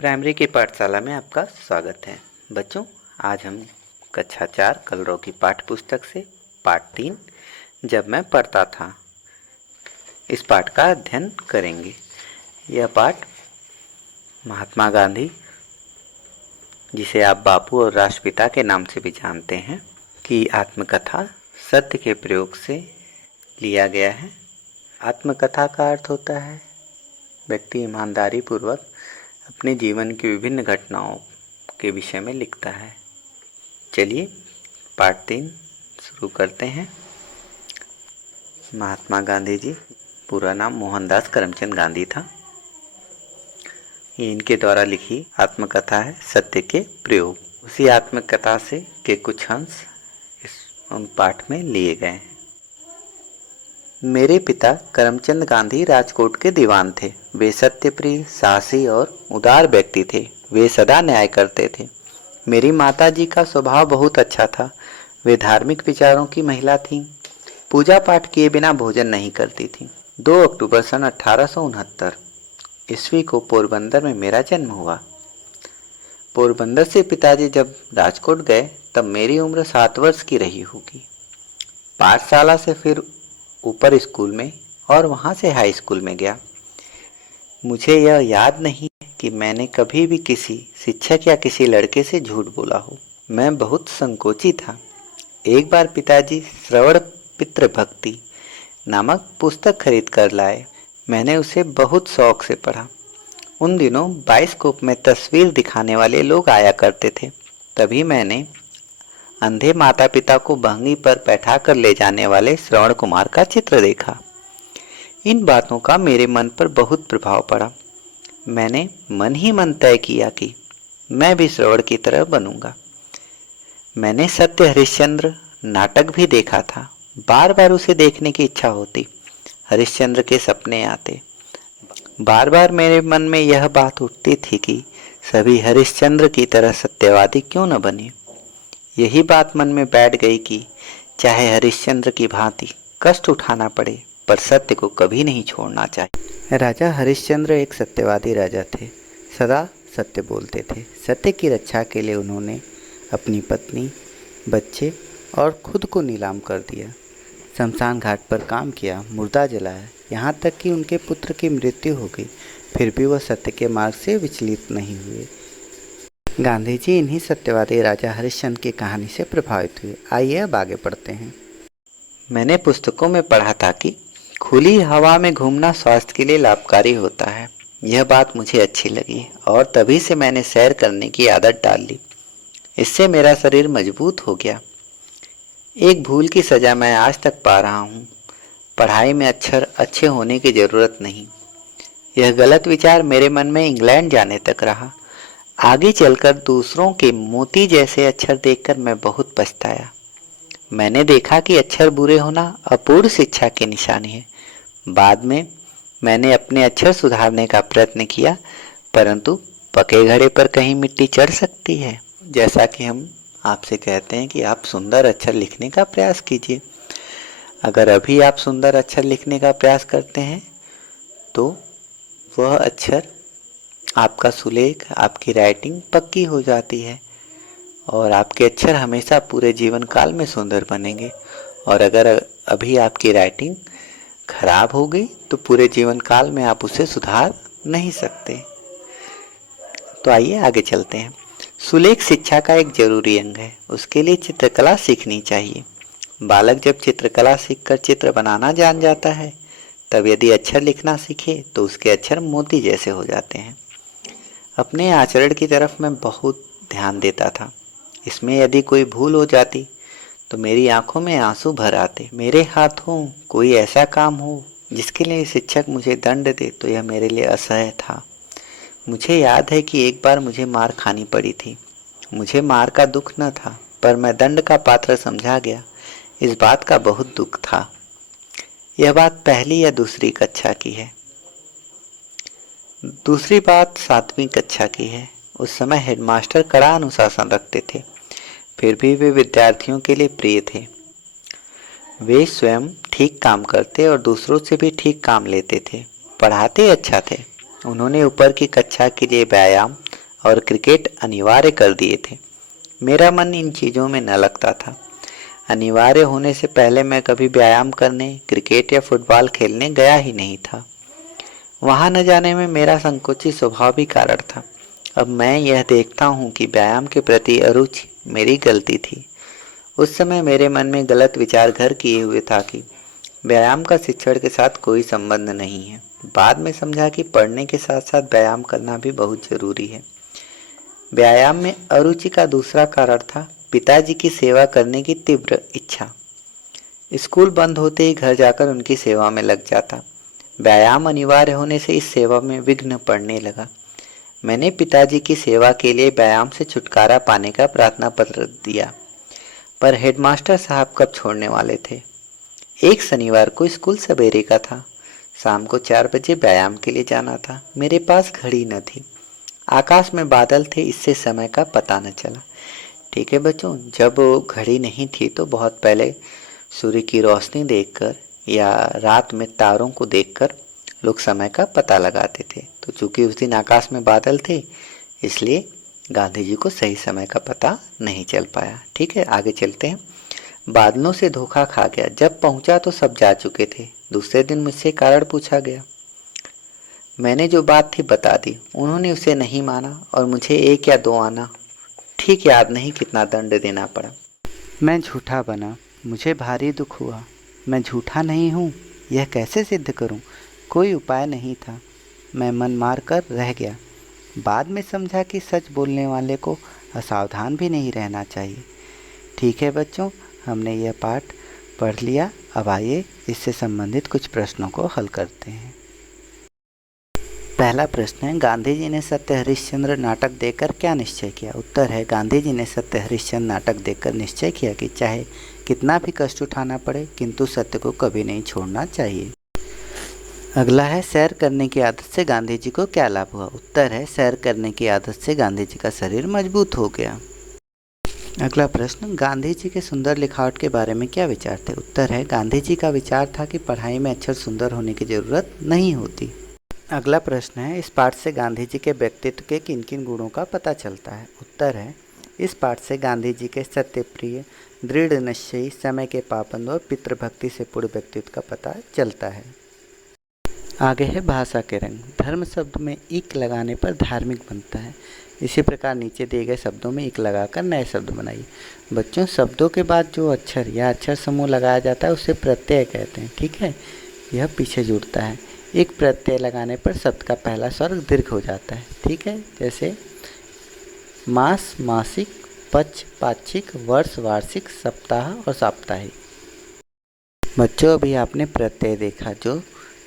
Primary की पाठशाला में आपका स्वागत है। बच्चों, आज हम कक्षा 4 कलरव की पाठ्य पुस्तक से पाठ 3 जब मैं पढ़ता था इस पाठ का अध्ययन करेंगे। यह पाठ महात्मा गांधी, जिसे आप बापू और राष्ट्रपिता के नाम से भी जानते हैं, की आत्मकथा सत्य के प्रयोग से लिया गया है। आत्मकथा का अर्थ होता है व्यक्ति ईमानदारी पूर्वक अपने जीवन की विभिन्न घटनाओं के विषय में लिखता है। चलिए पाठ 3 शुरू करते हैं। महात्मा गांधी जी, पूरा नाम मोहनदास करमचंद गांधी था। ये इनके द्वारा लिखी आत्मकथा है सत्य के प्रयोग। उसी आत्मकथा से के कुछ अंश उन पाठ में लिए गए हैं। मेरे पिता करमचंद गांधी राजकोट के दीवान थे। वे सत्यप्रिय, साहसी और उदार व्यक्ति थे। वे सदा न्याय करते थे। मेरी माताजी का स्वभाव बहुत अच्छा था। वे धार्मिक विचारों की महिला थीं। पूजा पाठ किए बिना भोजन नहीं करती थीं। 2 अक्टूबर सन 1869 ईस्वी को पोरबंदर में मेरा जन्म हुआ। पोरबंदर से पिताजी जब राजकोट गए तब मेरी उम्र 7 वर्ष की रही होगी। पाठशाला से फिर ऊपर स्कूल में और वहां से हाई स्कूल में गया। मुझे यह याद नहीं कि मैंने कभी भी किसी शिक्षक या किसी लड़के से झूठ बोला हो। मैं बहुत संकोची था। एक बार पिताजी श्रवण पितृ भक्ति नामक पुस्तक खरीद कर लाए। मैंने उसे बहुत शौक से पढ़ा। उन दिनों बाइस्कोप में तस्वीर दिखाने वाले लोग आया करते थे। तभी मैंने अंधे माता पिता को बहंगी पर बैठा कर ले जाने वाले श्रवण कुमार का चित्र देखा। इन बातों का मेरे मन पर बहुत प्रभाव पड़ा। मैंने मन ही मन तय किया कि मैं भी श्रवण की तरह बनूंगा। मैंने सत्य हरिश्चंद्र नाटक भी देखा था। बार बार उसे देखने की इच्छा होती। हरिश्चंद्र के सपने आते। बार बार मेरे मन में यह बात उठती थी कि सभी हरिश्चंद्र की तरह सत्यवादी क्यों न बने। यही बात मन में बैठ गई कि चाहे हरिश्चंद्र की भांति कष्ट उठाना पड़े, पर सत्य को कभी नहीं छोड़ना चाहिए। राजा हरिश्चंद्र एक सत्यवादी राजा थे। सदा सत्य बोलते थे। सत्य की रक्षा के लिए उन्होंने अपनी पत्नी, बच्चे और खुद को नीलाम कर दिया। शमशान घाट पर काम किया, मुर्दा जलाया, यहाँ तक कि उनके पुत्र की मृत्यु हो गई। फिर भी वह सत्य के मार्ग से विचलित नहीं हुए। गांधी जी इन्हीं सत्यवादी राजा हरिश्चंद्र की कहानी से प्रभावित हुए। आइए अब आगे बढ़ते हैं। मैंने पुस्तकों में पढ़ा था कि खुली हवा में घूमना स्वास्थ्य के लिए लाभकारी होता है। यह बात मुझे अच्छी लगी और तभी से मैंने सैर करने की आदत डाल ली। इससे मेरा शरीर मजबूत हो गया। एक भूल की सजा मैं आज तक पा रहा हूँ। पढ़ाई में अक्षर अच्छे होने की जरूरत नहीं। यह गलत विचार मेरे मन में इंग्लैंड जाने तक रहा। आगे चलकर दूसरों के मोती जैसे अक्षर देखकर मैं बहुत पछताया। मैंने देखा कि अक्षर बुरे होना अपूर्ण शिक्षा की निशानी है। बाद में मैंने अपने अक्षर सुधारने का प्रयत्न किया, परंतु पके घड़े पर कहीं मिट्टी चढ़ सकती है। जैसा कि हम आपसे कहते हैं कि आप सुंदर अक्षर लिखने का प्रयास कीजिए। अगर अभी आप सुंदर अक्षर लिखने का प्रयास करते हैं तो वह अक्षर, आपका सुलेख, आपकी राइटिंग पक्की हो जाती है और आपके अक्षर हमेशा पूरे जीवन काल में सुंदर बनेंगे। और अगर अभी आपकी राइटिंग खराब हो गई तो पूरे जीवन काल में आप उसे सुधार नहीं सकते। तो आइए आगे चलते हैं। सुलेख शिक्षा का एक जरूरी अंग है। उसके लिए चित्रकला सीखनी चाहिए। बालक जब चित्रकला सीखकर चित्र बनाना जान जाता है, तब यदि अक्षर लिखना सीखे तो उसके अक्षर मोती जैसे हो जाते हैं। अपने आचरण की तरफ मैं बहुत ध्यान देता था। इसमें यदि कोई भूल हो जाती तो मेरी आंखों में आंसू भर आते। मेरे हाथों कोई ऐसा काम हो जिसके लिए शिक्षक मुझे दंड दे तो यह मेरे लिए असह्य था। मुझे याद है कि एक बार मुझे मार खानी पड़ी थी। मुझे मार का दुख न था, पर मैं दंड का पात्र समझा गया। इस बात का बहुत दुख था। यह बात पहली या दूसरी कक्षा की है। दूसरी बात 7वीं कक्षा की है। उस समय हेडमास्टर कड़ा अनुशासन रखते थे, फिर भी वे विद्यार्थियों के लिए प्रिय थे। वे स्वयं ठीक काम करते और दूसरों से भी ठीक काम लेते थे। पढ़ाते अच्छा थे। उन्होंने ऊपर की कक्षा के लिए व्यायाम और क्रिकेट अनिवार्य कर दिए थे। मेरा मन इन चीज़ों में न लगता था। अनिवार्य होने से पहले मैं कभी व्यायाम करने, क्रिकेट या फुटबॉल खेलने गया ही नहीं था। वहां न जाने में मेरा संकोची स्वभाव भी कारण था। अब मैं यह देखता हूँ कि व्यायाम के प्रति अरुचि मेरी गलती थी। उस समय मेरे मन में गलत विचार घर किए हुए था कि व्यायाम का शिक्षण के साथ कोई संबंध नहीं है। बाद में समझा कि पढ़ने के साथ साथ व्यायाम करना भी बहुत जरूरी है। व्यायाम में अरुचि का दूसरा कारण था पिताजी की सेवा करने की तीव्र इच्छा। स्कूल बंद होते ही घर जाकर उनकी सेवा में लग जाता। व्यायाम अनिवार्य होने से इस सेवा में विघ्न पड़ने लगा। मैंने पिताजी की सेवा के लिए व्यायाम से छुटकारा पाने का प्रार्थना पत्र दिया, पर हेडमास्टर साहब कब छोड़ने वाले थे। एक शनिवार को स्कूल सवेरे का था। शाम को 4 बजे व्यायाम के लिए जाना था। मेरे पास घड़ी न थी। आकाश में बादल थे, इससे समय का पता न चला। ठीक है बच्चों, जब घड़ी नहीं थी तो बहुत पहले सूर्य की रोशनी देखकर या रात में तारों को देखकर लोग समय का पता लगाते थे। तो चूंकि उस दिन आकाश में बादल थे, इसलिए गांधी जी को सही समय का पता नहीं चल पाया। ठीक है, आगे चलते हैं। बादलों से धोखा खा गया। जब पहुंचा तो सब जा चुके थे। दूसरे दिन मुझसे कारण पूछा गया। मैंने जो बात थी बता दी। उन्होंने उसे नहीं माना और मुझे 1 या 2 आना ठीक याद नहीं कितना दंड देना पड़ा। मैं झूठा बना। मुझे भारी दुख हुआ। मैं झूठा नहीं हूँ, यह कैसे सिद्ध करूँ? कोई उपाय नहीं था। मैं मन मार कर रह गया। बाद में समझा कि सच बोलने वाले को असावधान भी नहीं रहना चाहिए। ठीक है बच्चों, हमने यह पाठ पढ़ लिया। अब आइए इससे संबंधित कुछ प्रश्नों को हल करते हैं। पहला प्रश्न है, गांधी जी ने सत्य हरिश्चंद्र नाटक देखकर क्या निश्चय किया? उत्तर है, गांधी जी ने सत्य हरिश्चंद्र नाटक देखकर निश्चय किया कि चाहे कितना भी कष्ट उठाना पड़े, किंतु सत्य को कभी नहीं छोड़ना चाहिए। अगला है, सैर करने की आदत से गांधी जी को क्या लाभ हुआ? उत्तर है, सैर करने की आदत से गांधी जी का शरीर मजबूत हो गया। अगला प्रश्न, गांधी जी के सुंदर लिखावट के बारे में क्या विचार थे? उत्तर है, गांधी जी का विचार था कि पढ़ाई में अक्षर सुंदर होने की जरूरत नहीं होती। अगला प्रश्न है, इस पाठ से गांधी जी के व्यक्तित्व के किन किन गुणों का पता चलता है? उत्तर है, इस पाठ से गांधी जी के सत्यप्रिय, दृढ़ निश्चयी, समय के पाबंद और पितृभक्ति से पूर्ण व्यक्तित्व का पता चलता है। आगे है भाषा के रंग। धर्म शब्द में इक लगाने पर धार्मिक बनता है। इसी प्रकार नीचे दिए गए शब्दों में इक लगाकर नए शब्द बनाइए। बच्चों, शब्दों के बाद जो अक्षर या अक्षर समूह लगाया जाता है उसे प्रत्यय कहते हैं। ठीक है, यह पीछे जुड़ता है। एक प्रत्यय लगाने पर शब्द का पहला स्वर दीर्घ हो जाता है। ठीक है, जैसे मास, मासिक, पक्ष, पाक्षिक, वर्ष, वार्षिक, सप्ताह और साप्ताहिक। बच्चों, अभी आपने प्रत्यय देखा जो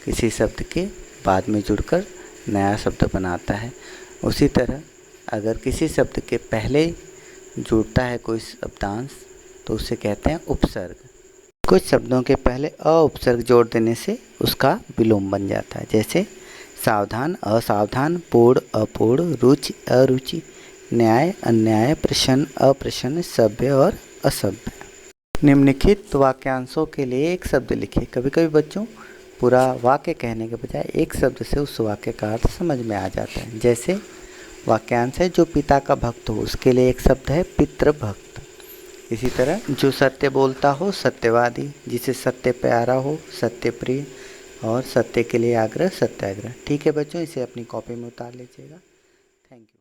किसी शब्द के बाद में जुड़कर नया शब्द बनाता है। उसी तरह अगर किसी शब्द के पहले जुड़ता है कोई शब्दांश तो उसे कहते हैं उपसर्ग। कुछ शब्दों के पहले अ उपसर्ग जोड़ देने से उसका विलोम बन जाता है। जैसे सावधान, असावधान, पूर्ण, अपूर्ण, रुचि, अरुचि, न्याय, अन्याय, प्रसन्न, अप्रसन्न, सभ्य और असभ्य। निम्नलिखित वाक्यांशों के लिए एक शब्द लिखिए। कभी कभी बच्चों पूरा वाक्य कहने के बजाय एक शब्द से उस वाक्य का अर्थ समझ में आ जाता है। जैसे वाक्यांश है, जो पिता का भक्त हो उसके लिए एक शब्द है पितृभक्त। इसी तरह जो सत्य बोलता हो सत्यवादी, जिसे सत्य प्यारा हो सत्यप्रिय, और सत्य के लिए आग्रह सत्याग्रह। ठीक है बच्चों, इसे अपनी कॉपी में उतार लीजिएगा। Thank you.